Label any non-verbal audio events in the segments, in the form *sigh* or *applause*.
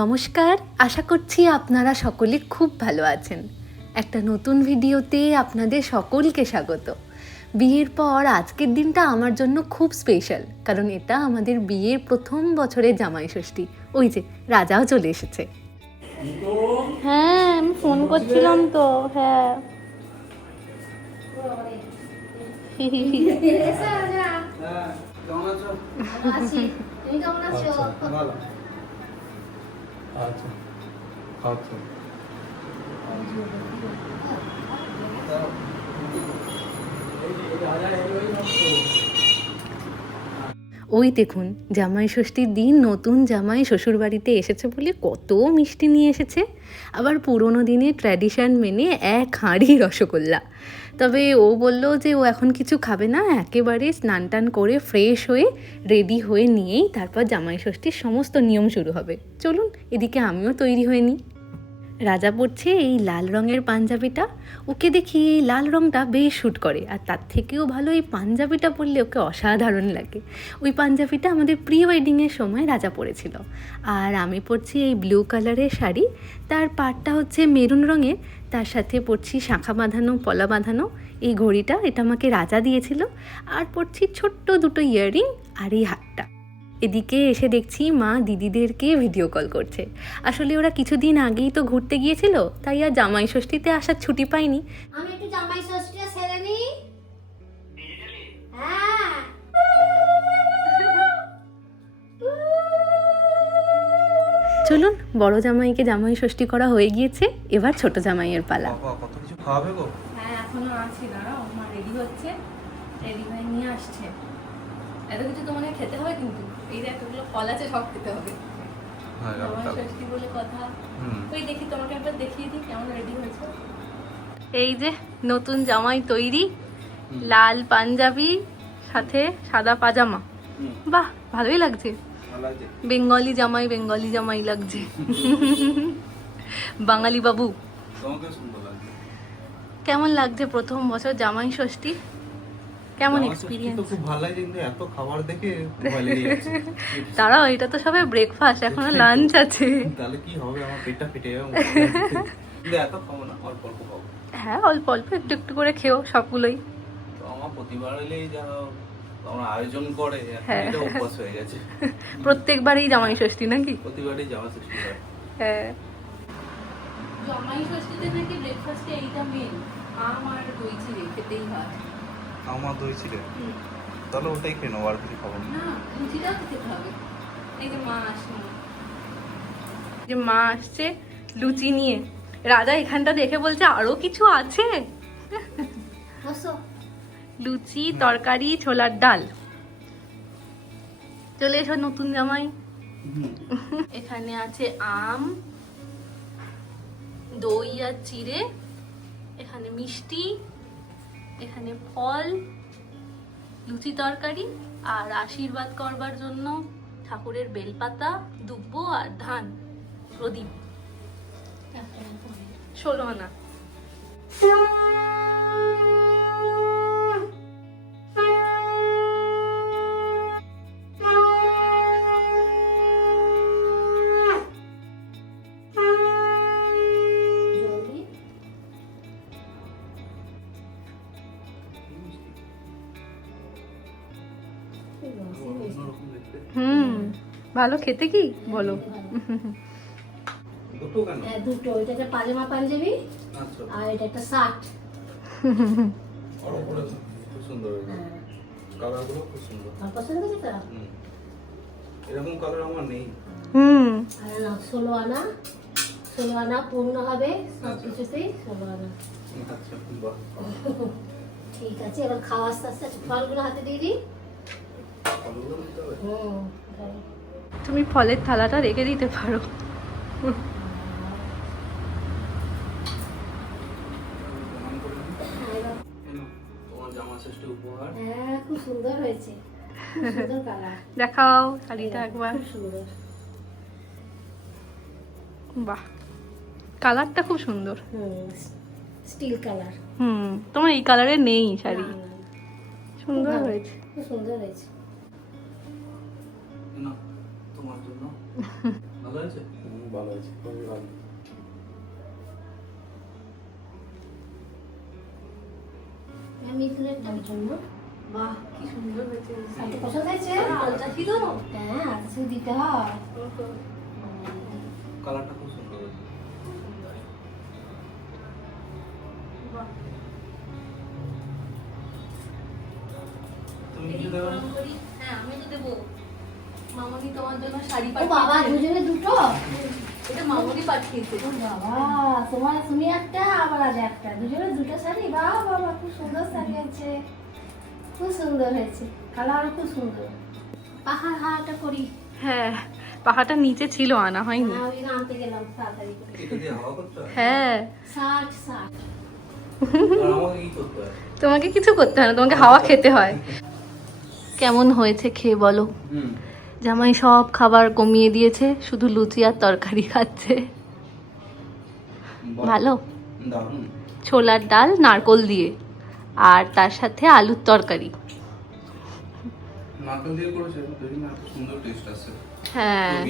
নমস্কার আশা করছি আপনারা সকলে খুব ভালো আছেন। একটা নতুন ভিডিওতে আপনাদের সকলকে স্বাগত। বিয়ের পর আজকের দিনটা আমার জন্য খুব স্পেশাল কারণ এটা আমাদের বিয়ের প্রথম বছরের জামাই ষষ্ঠী ওই যে রাজাও চলে এসেছে। হ্যাঁ আমি ফোন করছিলাম তো হ্যাঁ। কেমন আছো? তুমি কেমন আছো? ওই দেখুন, জামাই ষষ্ঠীর দিন নতুন জামাই শ্বশুরবাড়িতে এসেছে বলে কত মিষ্টি নিয়ে এসেছে। আবার পুরোনো দিনের ট্র্যাডিশন মেনে এক হাঁড়ি রসগোল্লা। তবে ও বলল যে ও এখন কিছু খাবে না, একেবারে স্নান টান করে ফ্রেশ হয়ে রেডি হয়ে নিয়েই তারপর জামাই ষষ্ঠীর সমস্ত নিয়ম শুরু হবে। চলুন, এদিকে আমিও তৈরি হয়ে নিই। রাজা পড়ছে এই লাল রঙের পাঞ্জাবিটা। ওকে দেখি এই লাল রঙটা বেশ শ্যুট করে, আর তার থেকেও ভালো এই পাঞ্জাবিটা পরলে ওকে অসাধারণ লাগে। ওই পাঞ্জাবিটা আমাদের প্রি ওয়েডিংয়ের সময় রাজা পরেছিল। আর আমি পরছি এই ব্লু কালারের শাড়ি। তার পাটটা হচ্ছে মেরুন রঙের তার সাথে পড়ছি শাঁখা বাঁধানো, পলা বাঁধানো। এই ঘড়িটা, এটা আমাকে রাজা দিয়েছিল। আর পড়ছি ছোট্ট দুটো ইয়াররিং আর এই হাতটা। এদিকে এসে দেখছি মা দিদিদেরকে ভিডিও কল করছে। আসলে ওরা কিছুদিন আগেই তো ঘুরতে গিয়েছিল, তাই আর জামাই ষষ্ঠীতে আসার ছুটি পায়নি। আমি একটু জামাই ষষ্ঠীটা চলুন বড় জামাইকে জামাই ষষ্ঠী করা হয়ে গিয়েছে এবার ছোট জামাইয়ের পালা। কত কিছু খাওয়াবে গো? হ্যাঁ এখনও আছি দাঁড়াও মা রেডি হচ্ছে রেডি হয়ে নিয়ে আসছে। এত কিছু তোমাকে খেতে হবে কিন্তু এই যে এতগুলো ফল আছে সব খেতে হবে। হ্যাঁ, জামাই রাখো। ষষ্ঠী বলে কথা। ওই দেখি তোমাকে একবার দেখিয়ে দিই কেমন রেডি হয়েছে। এই যে নতুন জামাই তৈরি লাল পাঞ্জাবি সাথে সাদা পাজামা। বাহ ভালোই লাগছে? বেঙ্গলি জামাই বেঙ্গলি জামাই লাগছে। বাঙালি বাবু। কেমন লাগছে প্রথম বছর জামাই ষষ্ঠী? কেমন এক্সপিরিয়েন্স খুব ভালো লাগছে কিন্তু এত খাবার দেখে লেগে দাঁড়াও এটা তো সবে ব্রেকফাস্ট এখনও লাঞ্চ আছে। তাহলে কি হবে? আমার পেটটা ফেটে যাবে। কিন্তু এত খাব না অল্প অল্প খাব। হ্যাঁ অল্প অল্প একটু একটু করে খেও সবগুলোই। তো আমার প্রতিবার এলেই যা আমরা আয়োজন করে হ্যাঁ। এটা অভ্যাস হয়ে গেছে। *laughs* প্রত্যেকবারই জামাই ষষ্ঠী নাকি? প্রতিবারই যাওয়া সৃষ্টি হয়। হ্যাঁ। জামাই ষষ্ঠীতে নাকি ব্রেকফাস্টে এইটা মেন আম আর দই চিড়ে খেতেই হয়। আমার দই ছিল তাহলে ওটাই খেয়ে নেব আর কিছু খাব না। লুচিটাও খেতে হবে। এই যে মা আসেনি যে মা আসছে লুচি নিয়ে। রাজা এখানটা দেখে বলছে আরও কিছু আছে? বসো। লুচি তরকারি ছোলার ডাল। চলে এসো নতুন জামাই। এখানে আছে আম দই আর চিড়ে এখানে মিষ্টি এখানে ফল লুচি তরকারি আর আশীর্বাদ করবার জন্য ঠাকুরের বেলপাতা দুব্ব আর ধান প্রদীপ। ষোলো আনা। ভালো খেতে কি? বলো। দুটো কেন? হ্যাঁ দুটো। এটা একটা পাজামা পাঞ্জাবি আচ্ছা। আর এটা একটা শার্ট। আরও করে খুব সুন্দর হ্যাঁ কালারগুলো খুব সুন্দর। পছন্দ হয়েছে তো হুম। এরকম কালার আমার নেই। হুম। আর না ষোলো আনা। ষোলো আনা পূর্ণ হবে সব কিছুতেই ষোলো আনা। আচ্ছা ঠিক আছে এবার খাওয়া আস্তে আস্তে আচ্ছা, ফলগুলো হাতে দিয়ে দিই। হুম। তুমি ফলের থালাটা রেখে দিতে পারো। হ্যাঁ, হ্যাঁ দেখাও শাড়িটা একবার। সুন্দর। বাহ কালারটা খুব সুন্দর। Steel colour. হুম তোমার এই কালারে নেই শাড়ি। সুন্দর হয়েছে। খুব সুন্দর হয়েছে। ভালো আছে? ভালো আছে খুবই ভালো। মিথুনের জন্য বাহ কি সুন্দর হয়েছে। এত পছন্দ হয়েছে? আলটা হ্যাঁ এত দিতে হয়। কালারটা? তোমার শাড়ি ও বাবা দুজনে দুটো? এটা মামনি পাঠিয়েছে। বাবা তোমার তুমি একটা আবার আজ একটা। দুজনে দুটো শাড়ি? বাহ বাবা খুব সুন্দর শাড়ি আছে। খুব সুন্দর হয়েছে। কালার খুব সুন্দর। পাহাড় হাওয়াটা করি হ্যাঁ পাহাড়টা নিচে ছিল আনা হয়নি। হ্যাঁ? তোমাকে কিছু করতে হয় না তোমাকে হাওয়া খেতে হয়। *laughs* কেমন হয়েছে খেয়ে বলো। হুম। জামাই সব খাবার কমিয়ে দিয়েছে শুধু লুচি আর তরকারি খাচ্ছে। ভালো? ছোলার ডাল নারকোল দিয়ে। আর তার সাথে আলুর তরকারি। হ্যাঁ।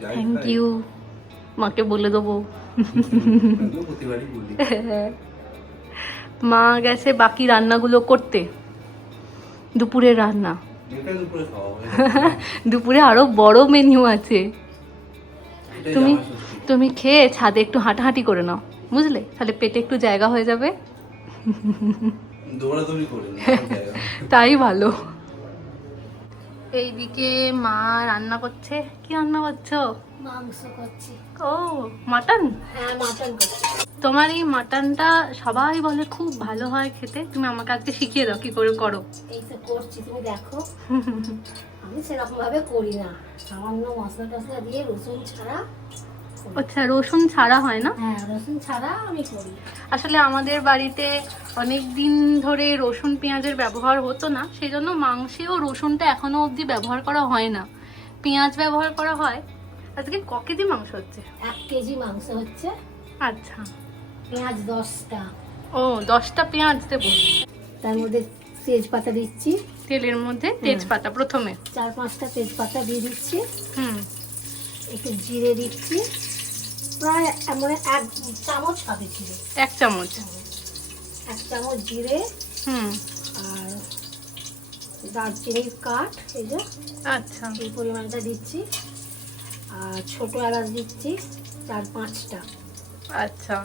থ্যাংক *laughs* ইউ মাকে বলে দেবো। *laughs* *laughs* মা গেছে বাকি রান্নাগুলো করতে। দুপুরের রান্না। *laughs* দুপুরে আরও বড় মেনু আছে। তুমি তুমি খেয়ে ছাদে একটু হাঁটাহাঁটি করে নাও বুঝলে? তাহলে পেটে একটু জায়গা হয়ে যাবে। *laughs* *laughs* তাই ভালো। এইদিকে মা রান্না করছে। কি রান্না করছ? মাংস করছি। ও মাটন? হ্যাঁ মাটন করছি। তোমার এই মাটনটা সবাই বলে খুব ভালো হয় খেতে। তুমি আমাকে আজকে শিখিয়ে দাও কি করে করো। এই তো করছি তুমি দেখো। আমি সেরকম ভাবে করি না। সামান্য মশলা টসলা দিয়ে রসুন ছাড়া আচ্ছা রসুন ছাড়া হয় না? হ্যাঁ রসুন ছাড়া আমি করি। আসলে আমাদের বাড়িতে অনেক দিন ধরে রসুন পেঁয়াজের ব্যবহার হতো না। সেই জন্য মাংসেও রসুনটা এখনও অবধি ব্যবহার করা হয় না। পেঁয়াজ ব্যবহার করা হয় আজকে ক কেজি মাংস হচ্ছে? এক কেজি মাংস হচ্ছে। আচ্ছা। পেঁয়াজ দশটা। ও দশটা পেঁয়াজ দেবো। তার মধ্যে তেজপাতা দিচ্ছি। তেলের মধ্যে তেজপাতা প্রথমে। চার পাঁচটা তেজপাতা দিয়ে দিচ্ছি। হুম। একটু জিরে দিচ্ছি। প্রায় মানে এক চামচ হবে জিরে। এক চামচ। এক চামচ জিরে। হুম। আর দারচিনির কাঠ এই যে। আচ্ছা। এই পরিমাণটা দিচ্ছি। আর ছোট এলাচ দিচ্ছি চার পাঁচটা। আচ্ছা।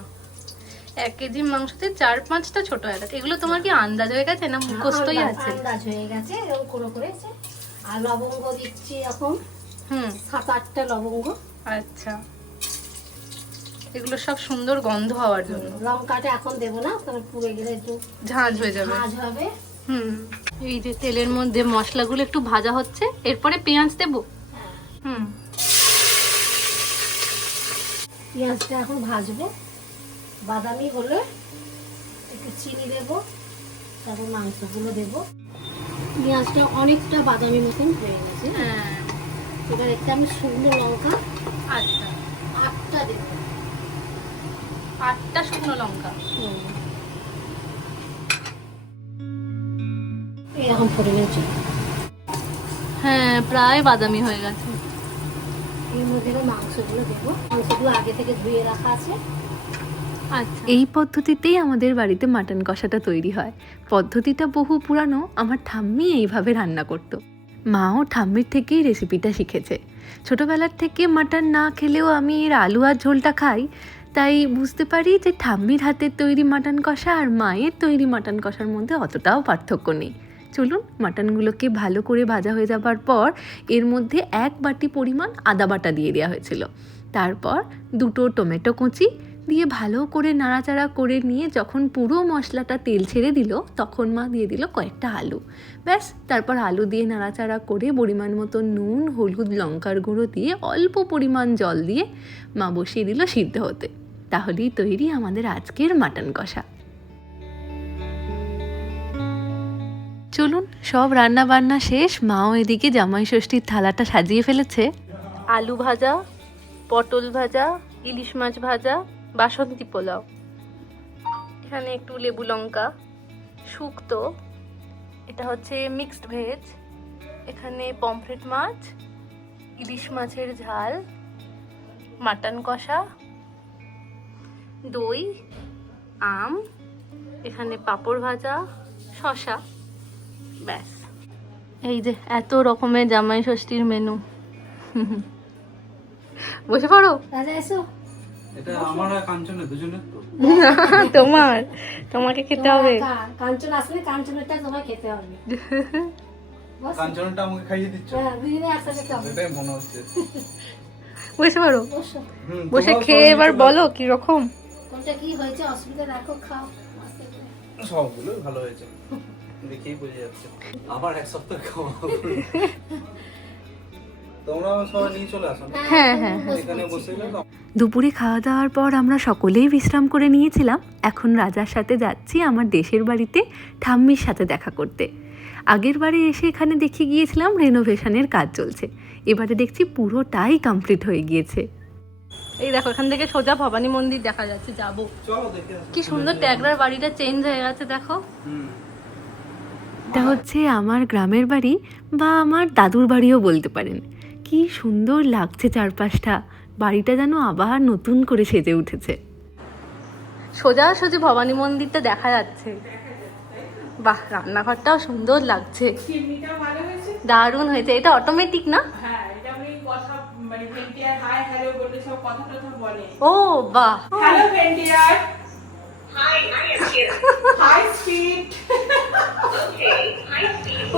এক কেজি মাংসতে চার পাঁচটা ছোট এলাচ এগুলো তোমার কি আন্দাজ হয়ে গেছে না মুখস্থই আছে? আন্দাজ হয়ে গেছে এরকম করে করেছে আর লবঙ্গ দিচ্ছি এখন। হুম। সাত আটটা লবঙ্গ। আচ্ছা। এগুলো সব সুন্দর গন্ধ হওয়ার জন্য। লঙ্কাটা এখন দেবো না তাহলে পুড়ে গেলে একটু ঝাঁঝ হয়ে যাবে। ভাজ হবে। হুম। এই যে তেলের মধ্যে মশলাগুলো একটু ভাজা হচ্ছে এরপরে পেঁয়াজ দেবো? হুম। পেঁয়াজটা এখন ভাজবো। বাদামি হলে একটু চিনি দেবো তারপর মাংসগুলো দেবো। পেঁয়াজটা অনেকটা বাদামি মতন হয়ে গেছে। হ্যাঁ। এবার একটা আমি শুকনো লঙ্কা আটটা। আটটা দেবো। আটটা শুকনো লঙ্কা। এরকম করে নিয়েছি। হ্যাঁ প্রায় বাদামি হয়ে গেছে। মাংসগুলো দেবো। আগে থেকে ধুয়ে রাখা আছে। আচ্ছা। এই পদ্ধতিতেই আমাদের বাড়িতে মাটন কষাটা তৈরি হয়। পদ্ধতিটা বহু পুরানো, আমার ঠাম্মি এইভাবে রান্না করতো। মাও ঠাম্মির থেকেই রেসিপিটা শিখেছে। ছোটবেলার থেকে মাটন না খেলেও আমি এর আলু আর ঝোলটা খাই। তাই বুঝতে পারি যে ঠাম্মির হাতের তৈরি মাটন কষা আর মায়ের তৈরি মাটন কষার মধ্যে অতটাও পার্থক্য নেই। চলুন মাটনগুলোকে ভালো করে ভাজা হয়ে যাবার পর এর মধ্যে এক বাটি পরিমাণ আদা বাটা দিয়ে দেওয়া হয়েছিল। তারপর দুটো টমেটো কুচি দিয়ে ভালো করে নাড়াচাড়া করে নিয়ে যখন পুরো মশলাটা তেল ছেড়ে দিল, তখন মা দিয়ে দিল কয়েকটা আলু। ব্যাস, তারপর আলু দিয়ে নাড়াচাড়া করে পরিমাণ মতো নুন, হলুদ, লঙ্কার গুঁড়ো দিয়ে অল্প পরিমাণ জল দিয়ে মা বসিয়ে দিল সিদ্ধ হতে। তাহলেই তৈরি আমাদের আজকের মাটন কষা। চলুন, সব রান্না বান্না শেষ, মাও এদিকে জামাই ষষ্ঠীর থালাটা সাজিয়ে ফেলেছে। আলু ভাজা, পটল ভাজা, ইলিশ মাছ ভাজা, বাসন্তী পোলাও। এখানে একটু লেবু লঙ্কা, শুক্তো, এটা হচ্ছে মিক্সড ভেজ এখানে পমফ্রেট মাছ, ইলিশ মাছের ঝাল মাটন কষা, দই, আম, এখানে পাঁপড় ভাজা শশা ব্যাস। এই যে এত রকমের জামাই ষষ্ঠীর মেনু বসে পড়ো। এসো। এটা আমার আর কাঞ্চনের দুজনের তো। *laughs* তোমার। তোমাকে খেতে হবে। কাঞ্চন আসলে কাঞ্চনেরটা তোমায় খেতে হবে। কাঞ্চনটা আমাকে খাইয়ে দিচ্ছ? হ্যাঁ দুজনে একসাথে খাব এটাই মনে হচ্ছে। বসে পারো বসে। খেয়ে এবার বলো কি রকম কোনটা কি হয়েছে? অসুবিধা রাখো খাও। সবগুলোই ভালো হয়েছে। দেখেই বোঝা যাচ্ছে। আবার এক সপ্তাহ খাওয়া? *laughs* হ্যাঁ হ্যাঁ এখানে দুপুরে খাওয়া দাওয়ার পর আমরা সকলেই বিশ্রাম করে নিয়েছিলাম। এখন রাজার সাথে যাচ্ছি আমার দেশের বাড়িতে ঠাম্মির সাথে দেখা করতে। আগের বারে এসে এখানে দেখে গিয়েছিলাম রেনোভেশনের কাজ চলছে। এবারে দেখছি পুরোটাই কমপ্লিট হয়ে গিয়েছে। এই দেখো এখান থেকে সোজা ভবানী মন্দির দেখা যাচ্ছে যাব। চলো দেখে আসো। কি সুন্দর ট্যাগরার বাড়িটা চেঞ্জ হয়ে গেছে দেখো। হুম। এটা হচ্ছে আমার গ্রামের বাড়ি বা আমার দাদুর বাড়িও বলতে পারেন। কি সুন্দর লাগছে চারপাশটা। বাড়িটা যেন আবার নতুন করে সেজে উঠেছে। সোজা সোজা ভবানী মন্দিরটা দেখা যাচ্ছে। বাহ রান্নাঘরটাও সুন্দর লাগছে। দারুণ হয়েছে। এটা অটোমেটিক না? ও কথা মানে হাই হ্যালো বলে ও বাহ হ্যালো ভেন্টিয়ার হাই হাই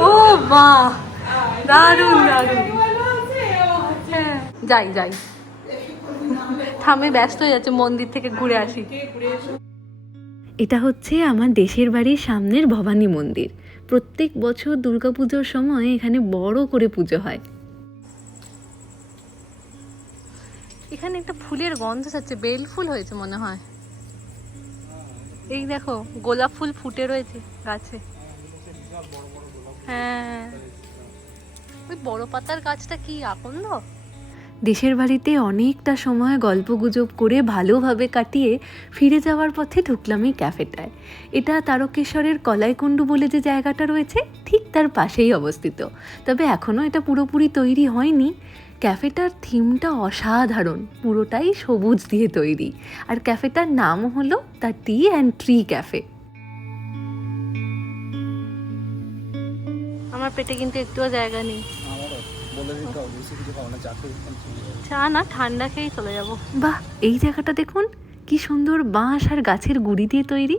ও বাহ দারুণ দারুণ হ্যাঁ যাই যাই থামে ব্যস্ত হয়ে যাচ্ছে মন্দির থেকে ঘুরে আসি এটা হচ্ছে আমার দেশের বাড়ির সামনের ভবানী মন্দির প্রত্যেক বছর দুর্গাপুজোর সময় এখানে বড় করে পুজো হয় এখানে একটা ফুলের গন্ধ যাচ্ছে বেল ফুল হয়েছে মনে হয় এই দেখো, গোলাপ ফুল ফুটে রয়েছে গাছে। হ্যাঁ। ওই বড় পাতার গাছটা কি আকন্দ দেশের বাড়িতে অনেকটা সময় গল্প গুজব করে ভালোভাবে কাটিয়ে ফিরে যাওয়ার পথে ঢুকলাম এই ক্যাফেটায়। এটা তারকেশ্বরের কলাইকুণ্ডু বলে যে জায়গাটা রয়েছে, ঠিক তার পাশেই অবস্থিত। তবে এখনও এটা পুরোপুরি তৈরি হয়নি। ক্যাফেটার থিমটা অসাধারণ পুরোটাই সবুজ দিয়ে তৈরি। আর ক্যাফেটার নাম হলো the tea and tree cafe. আমার পেটে কিন্তু একটুও জায়গা নেই। আমারও। বলে দিতে হবে বেশি কিছু খাও না চা না ঠান্ডা খেয়েই চলে যাব। বাহ এই জায়গাটা দেখুন কি সুন্দর বাঁশ আর গাছের গুড়ি দিয়ে তৈরি।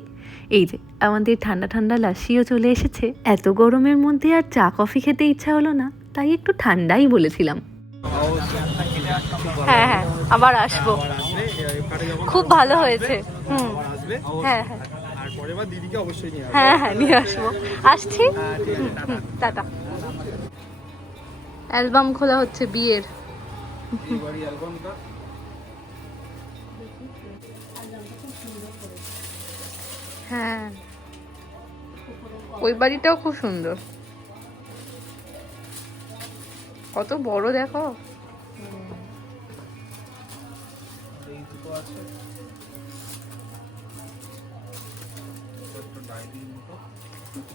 এই যে আমাদের ঠান্ডা ঠান্ডা লাসিও চলে এসেছে। এত গরমের মধ্যে আর চা কফি খেতে ইচ্ছা হলো না তাই একটু ঠান্ডাই বলেছিলাম। হ্যাঁ হ্যাঁ আবার আসব। খুব ভালো হয়েছে। হুম। হ্যাঁ হ্যাঁ। হ্যাঁ হ্যাঁ নিয়ে আসব। আসছি? হুম, টাটা। অ্যালবাম খোলা হচ্ছে বিয়ের। হ্যাঁ। ওই বাড়িটাও খুব সুন্দর। কত বড় দেখো।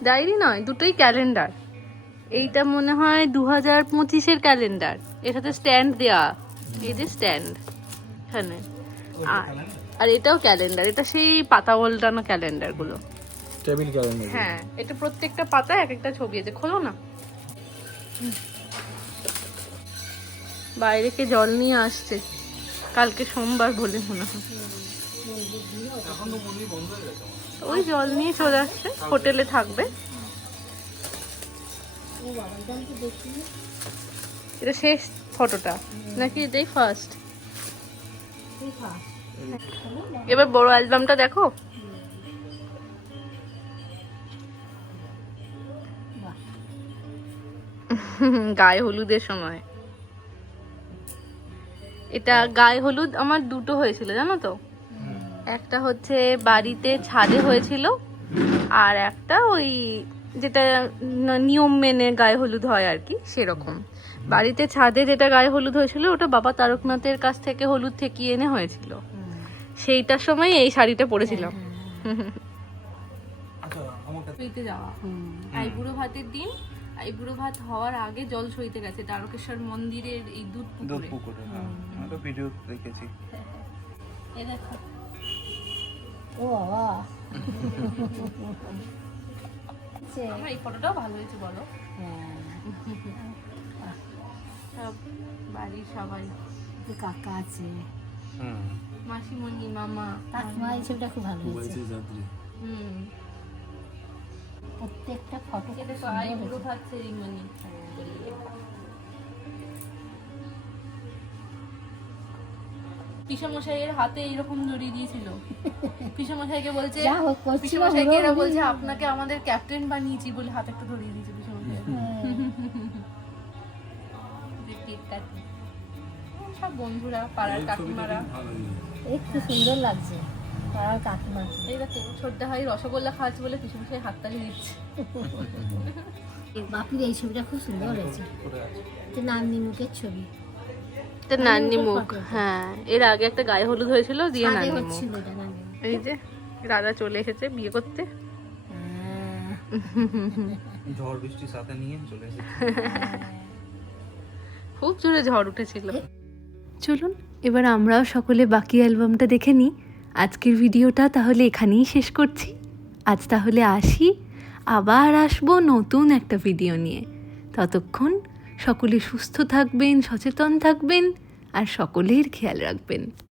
ডায়েরি নয় দুটোই ক্যালেন্ডার। এইটা মনে হয় দু হাজার পঁচিশের ক্যালেন্ডার। এর সাথে স্ট্যান্ড দেওয়া এই যে স্ট্যান্ড। এখানে। আর এটাও ক্যালেন্ডার। এটা সেই পাতা ওল্টানো ক্যালেন্ডারগুলো টেবিল ক্যালেন্ডার। হ্যাঁ এটা প্রত্যেকটা পাতায় এক একটা ছবি আছে। খোলো না। হুম। বাইরে কে জল নিয়ে আসছে। কালকে সোমবার বলে মনে হয়। ওই জল নিয়ে চলে আসছে হোটেলে থাকবে। এটা শেষ ফটোটা নাকি এটাই ফার্স্ট এবার বড় অ্যালবামটা দেখো। গায়ে হলুদের সময়। এটা গায়ে হলুদ আমার দুটো হয়েছিল জানো তো? একটা হচ্ছে বাড়িতে ছাদে হয়েছিল আর একটা ওই যেটা নিয়ম মেনে গায়ে হলুদ হয় আর কি সেরকম। বাড়িতে ছাদে যেটা গায়ে হলুদ হয়েছিল ওটা বাবা তারকনাথের কাছ থেকে হলুদ থেকে এনে হয়েছিল। সেইটার সময় এই শাড়িটা পরেছিলাম। আচ্ছা যাওয়া। আইবুড়ো ভাতের দিন আইবুড়ো ভাত হওয়ার আগে জল সইতে গেছে তারকেশ্বর মন্দিরের এই দুধ দুধ পুকুরে হ্যাঁ। আমি তো ভিডিও দেখেছি। এই দেখো। ও বাবা। *laughs* আমার এই ফটোটাও ভালো হয়েছে বলো। হ্যাঁ, সব বাড়ির সবাই। কাকা আছে। হুম। মাসিমণি মামা কাকিমা এই ছবিটা খুব ভালো হয়েছে। হুম। প্রত্যেকটা ফটো তো পিসামশাইয়ের হাতে এরকম ধরিয়ে দিয়েছিল। *laughs* পিসামশাইকে বলছে যা হোক পিসামশাইকে এরা বলছে আপনাকে আমাদের ক্যাপ্টেন বানিয়েছি বলে হাতে একটা ধরিয়ে দিয়েছে পিসামশাই যে কেক কাটি সব বন্ধুরা পাড়ার কাকিমারা। একটু সুন্দর লাগছে। পাড়ার কাকিমা এই দেখো ছোট্ট ভাই রসগোল্লা খাওয়াচ্ছে বলে পিসামশাই হাততালি দিচ্ছে। বাপির এই ছবিটা খুব সুন্দর হয়েছে। নান্নি মুখের ছবি। এটা নান্নি মুখ হ্যাঁ। এর আগে একটা গায়ে হলুদ হয়েছিল দিয়ে নান্নি মুখ। এই যে রাজা চলে এসেছে বিয়ে করতে। হ্যাঁ, ঝড় বৃষ্টির সাথে নিয়ে চলে এসেছি। খুব জোরে ঝড় উঠেছিল। চলুন এবার আমরাও সকলে বাকি অ্যালবামটা দেখে নিই। আজকের ভিডিওটা তাহলে এখানেই শেষ করছি। আজ তাহলে আসি, আবার আসব নতুন একটা ভিডিও নিয়ে। ততক্ষণ সকলে সুস্থ থাকবেন, সচেতন থাকবেন, আর সকলের খেয়াল রাখবেন।